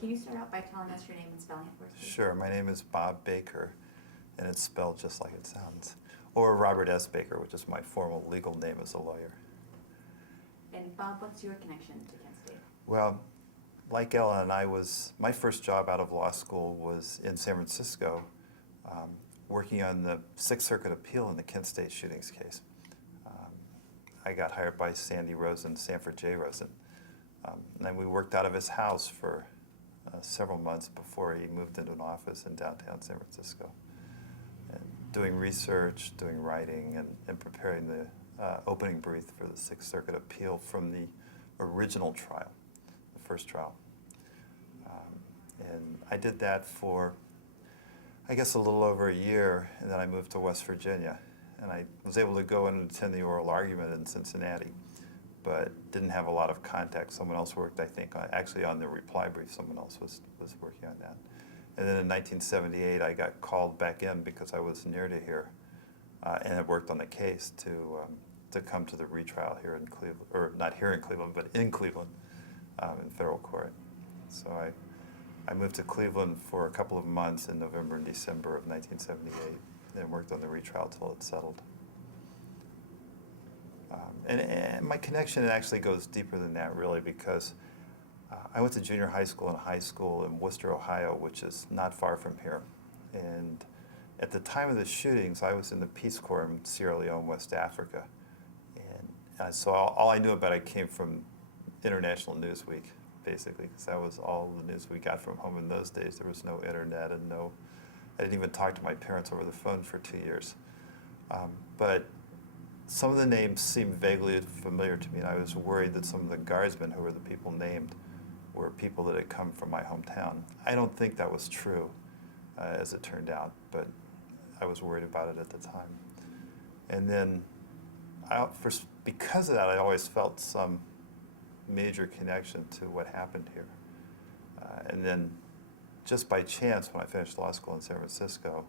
Can you start out by telling us your name and spelling it for us, please? Sure. My name is Bob Baker, and it's spelled just like it sounds. Or Robert S. Baker, which is my formal legal name as a lawyer. And Bob, what's your connection to Kent State? Well, like Ellen, my first job out of law school was in San Francisco, working on the Sixth Circuit appeal in the Kent State shootings case. I got hired by Sandy Rosen, Sanford J. Rosen. And then we worked out of his house for several months before he moved into an office in downtown San Francisco. And doing research, doing writing, and preparing the opening brief for the Sixth Circuit appeal from the original trial, the first trial. And I did that for, I guess, a little over a year, and then I moved to West Virginia. And I was able to go in and attend the oral argument in Cincinnati, but didn't have a lot of contact. Someone else worked, I think, actually on the reply brief, someone else was working on that. And then in 1978, I got called back in because I was near to here, and I worked on the case to come to the retrial here in Cleveland, or not here in Cleveland, but in Cleveland, in federal court. So I moved to Cleveland for a couple of months in November and December of 1978, and worked on the retrial till it settled. And my connection actually goes deeper than that, really, because I went to junior high school and high school in Wooster, Ohio, which is not far from here. And at the time of the shootings, I was in the Peace Corps in Sierra Leone, West Africa. And so all I knew about it came from International Newsweek, basically, because that was all the news we got from home in those days. There was no internet and I didn't even talk to my parents over the phone for 2 years. But some of the names seemed vaguely familiar to me, and I was worried that some of the guardsmen, who were the people named, were people that had come from my hometown. I don't think that was true, as it turned out, but I was worried about it at the time. And then, because of that, I always felt some major connection to what happened here. And then, just by chance, when I finished law school in San Francisco,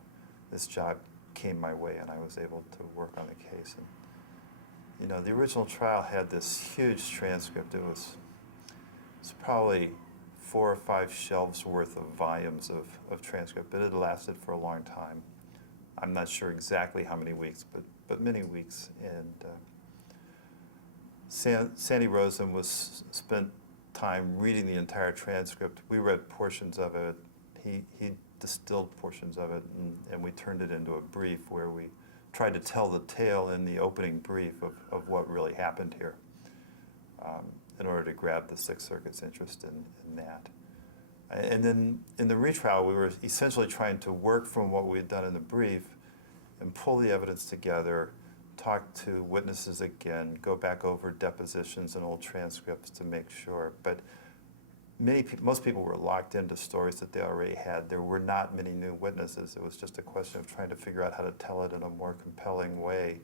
this job came my way, and I was able to work on the case. And, you know, the original trial had this huge transcript. It was probably 4 or 5 shelves worth of volumes of transcript, but it lasted for a long time. I'm not sure exactly how many weeks, but many weeks. And Sandy Rosen spent time reading the entire transcript. We read portions of it. He distilled portions of it, and we turned it into a brief where we tried to tell the tale in the opening brief of what really happened here, in order to grab the Sixth Circuit's interest in that. And then in the retrial, we were essentially trying to work from what we had done in the brief and pull the evidence together, talk to witnesses again, go back over depositions and old transcripts to make sure. But most people were locked into stories that they already had. There were not many new witnesses. It was just a question of trying to figure out how to tell it in a more compelling way,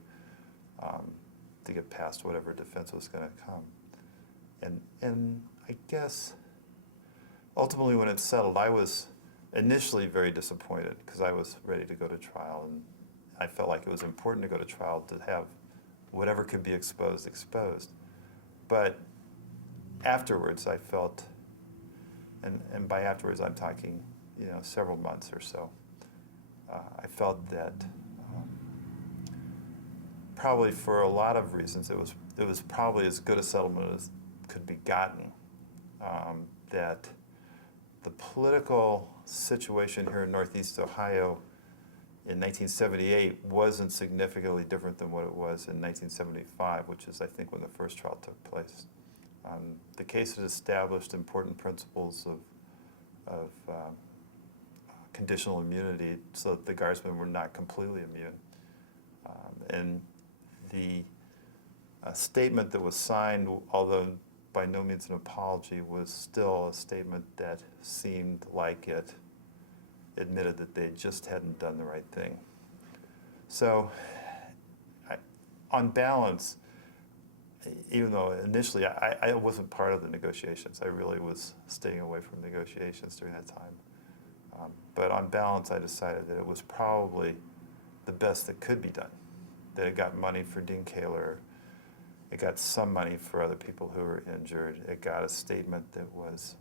to get past whatever defense was going to come. And I guess ultimately when it settled, I was initially very disappointed because I was ready to go to trial, and I felt like it was important to go to trial to have whatever could be exposed. But afterwards, I felt, and by afterwards I'm talking, several months or so, I felt that probably for a lot of reasons it was probably as good a settlement as could be gotten. That the political situation here in Northeast Ohio in 1978 wasn't significantly different than what it was in 1975, which is, I think, when the first trial took place. The case had established important principles of conditional immunity so that the guardsmen were not completely immune. And the statement that was signed, although by no means an apology, was still a statement that seemed like it admitted that they just hadn't done the right thing. So, on balance, even though initially I wasn't part of the negotiations, I really was staying away from negotiations during that time. But on balance, I decided that it was probably the best that could be done. That it got money for Dean Kaler, it got some money for other people who were injured, it got a statement that was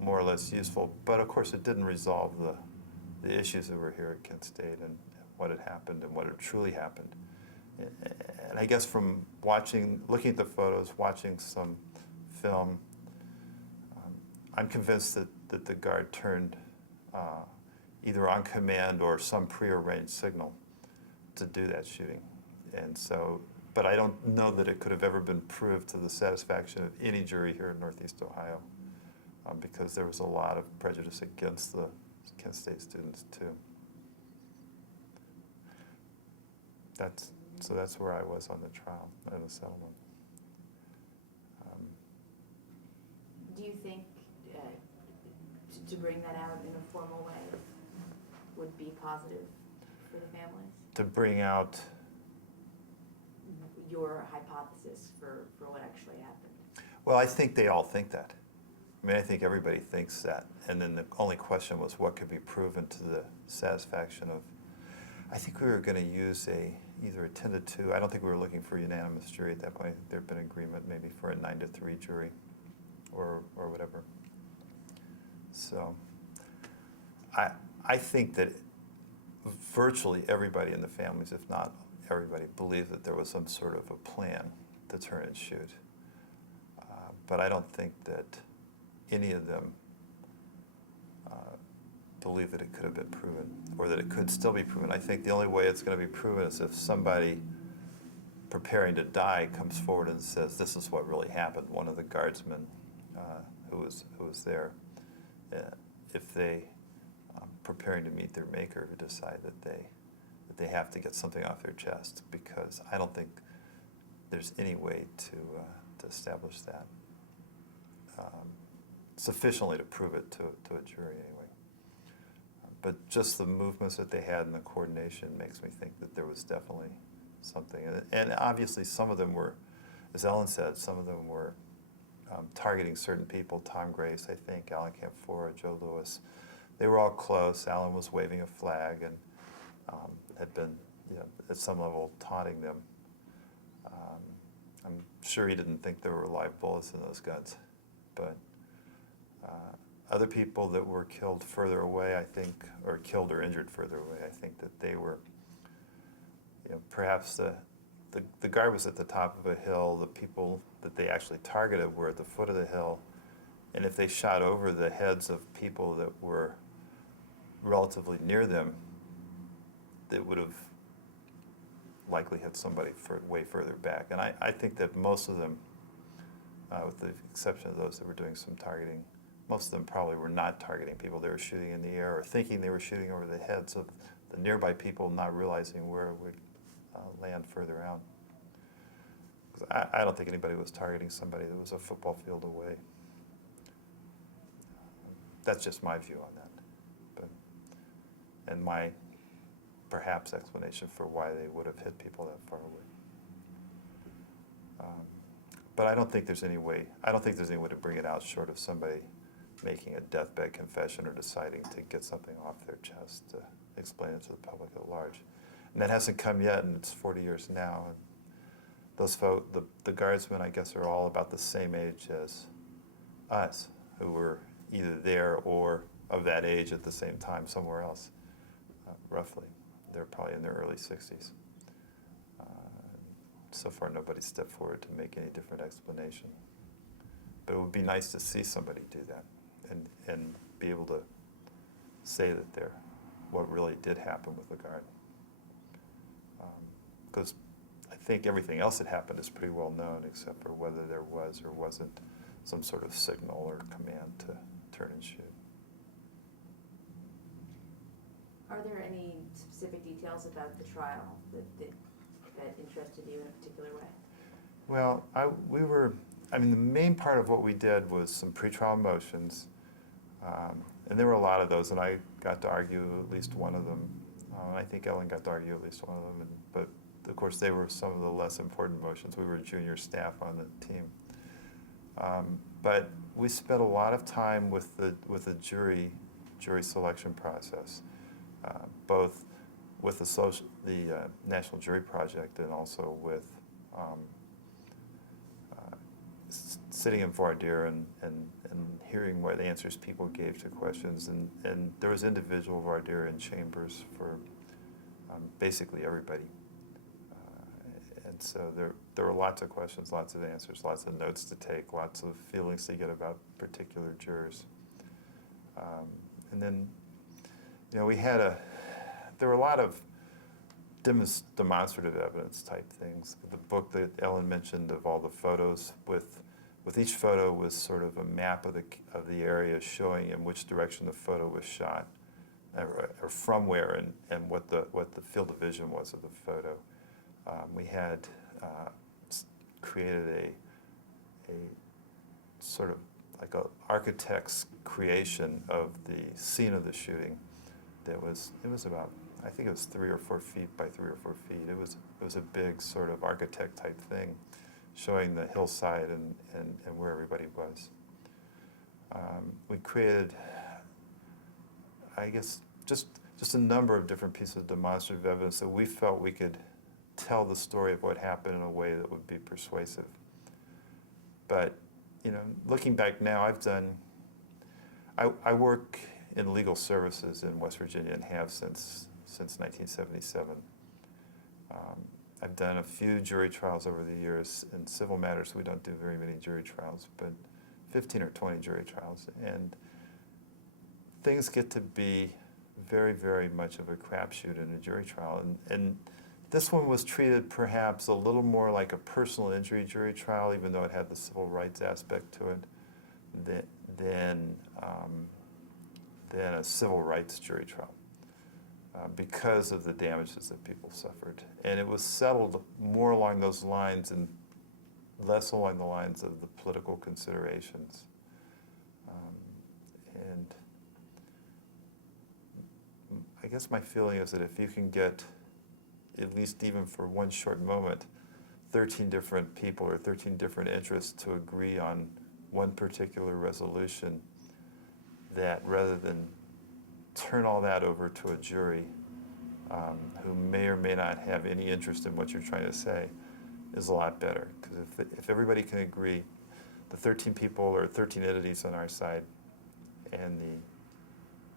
more or less useful. But of course, it didn't resolve the issues that were here at Kent State and what had happened and what had truly happened. And I guess from looking at the photos, watching some film, I'm convinced that the guard turned either on command or some prearranged signal to do that shooting. And so, but I don't know that it could have ever been proved to the satisfaction of any jury here in Northeast Ohio, because there was a lot of prejudice against the Kent State students too. So that's where I was on the trial and the settlement. Do you think to bring that out in a formal way would be positive for the families? To bring out your hypothesis for what actually happened? Well, I think they all think that. I mean, I think everybody thinks that. And then the only question was what could be proven to the satisfaction of, I think we were going to use either a 10-2. I don't think we were looking for a unanimous jury at that point. I think there had been agreement maybe for a 9-3 jury or whatever. So I think that virtually everybody in the families, if not everybody, believed that there was some sort of a plan to turn and shoot. But I don't think that any of them believe that it could have been proven or that it could still be proven. I think the only way it's going to be proven is if somebody preparing to die comes forward and says, this is what really happened. One of the guardsmen who was there, if they, preparing to meet their maker, decide that they have to get something off their chest, because I don't think there's any way to establish that sufficiently to prove it to a jury anyway. But just the movements that they had and the coordination makes me think that there was definitely something. And obviously some of them were, as Ellen said, some of them were targeting certain people. Tom Grace, I think, Alan Camphora, Joe Lewis. They were all close. Alan was waving a flag and had been, at some level taunting them. I'm sure he didn't think there were live bullets in those guns. But other people that were killed further away, I think, or killed or injured further away, I think that they were, perhaps the guard was at the top of a hill. The people that they actually targeted were at the foot of the hill. And if they shot over the heads of people that were relatively near them, that would have likely hit somebody way further back. And I think that most of them, with the exception of those that were doing some targeting, most of them probably were not targeting people. They were shooting in the air or thinking they were shooting over the heads of the nearby people, not realizing where it would land further out. 'Cause I don't think anybody was targeting somebody that was a football field away. That's just my view on that. And my perhaps explanation for why they would have hit people that far away. But I don't think there's any way to bring it out short of somebody making a deathbed confession or deciding to get something off their chest to explain it to the public at large. And that hasn't come yet, and it's 40 years now. And those the guardsmen, I guess, are all about the same age as us, who were either there or of that age at the same time somewhere else, roughly. They're probably in their early 60s. So far, nobody stepped forward to make any different explanation. But it would be nice to see somebody do that and be able to say that what really did happen with the guard. Because I think everything else that happened is pretty well known, except for whether there was or wasn't some sort of signal or command to turn and shoot. Are there any specific details about the trial that interested you in a particular way? Well, the main part of what we did was some pretrial motions, and there were a lot of those, and I got to argue at least one of them. I think Ellen got to argue at least one of them, but of course they were some of the less important motions. We were junior staff on the team. But we spent a lot of time with the jury selection process, both with the National Jury Project and also with sitting in voir dire and and hearing what answers people gave to questions. And there was individual voir dire in chambers for basically everybody. And so there were lots of questions, lots of answers, lots of notes to take, lots of feelings to get about particular jurors. And then, you know, there were a lot of demonstrative evidence type things. The book that Ellen mentioned of all the photos, with each photo was sort of a map of the area showing in which direction the photo was shot, or from where, and what the field of vision was of the photo. We had created a sort of like an architect's creation of the scene of the shooting. It was about, I think it was 3 or 4 feet by 3 or 4 feet. It was a big sort of architect type thing, showing the hillside and where everybody was. We created, I guess, just a number of different pieces of demonstrative evidence that we felt we could tell the story of what happened in a way that would be persuasive. But, you know, looking back now, I work in legal services in West Virginia and have since 1977. I've done a few jury trials over the years. In civil matters, we don't do very many jury trials, but 15 or 20 jury trials. And things get to be very, very much of a crapshoot in a jury trial. And this one was treated perhaps a little more like a personal injury jury trial, even though it had the civil rights aspect to it, than a civil rights jury trial, because of the damages that people suffered. And it was settled more along those lines and less along the lines of the political considerations. And I guess my feeling is that if you can get, at least even for one short moment, 13 different people or 13 different interests to agree on one particular resolution, that rather than turn all that over to a jury who may or may not have any interest in what you're trying to say, is a lot better. Because if everybody can agree, the 13 people or 13 entities on our side, and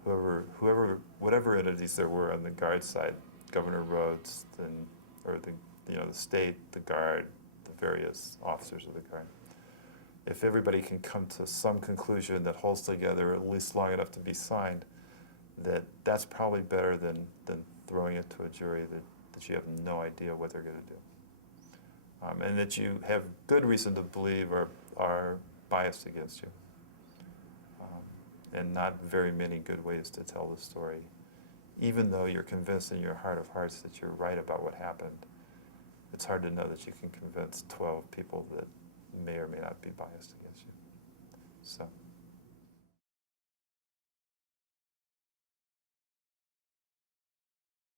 whatever entities there were on the guard side, Governor Rhodes, the state, the guard, the various officers of the guard. If everybody can come to some conclusion that holds together at least long enough to be signed, that's probably better than throwing it to a jury that you have no idea what they're going to do. And that you have good reason to believe are biased against you. And not very many good ways to tell the story. Even though you're convinced in your heart of hearts that you're right about what happened, it's hard to know that you can convince 12 people that may or may not be biased against you. So.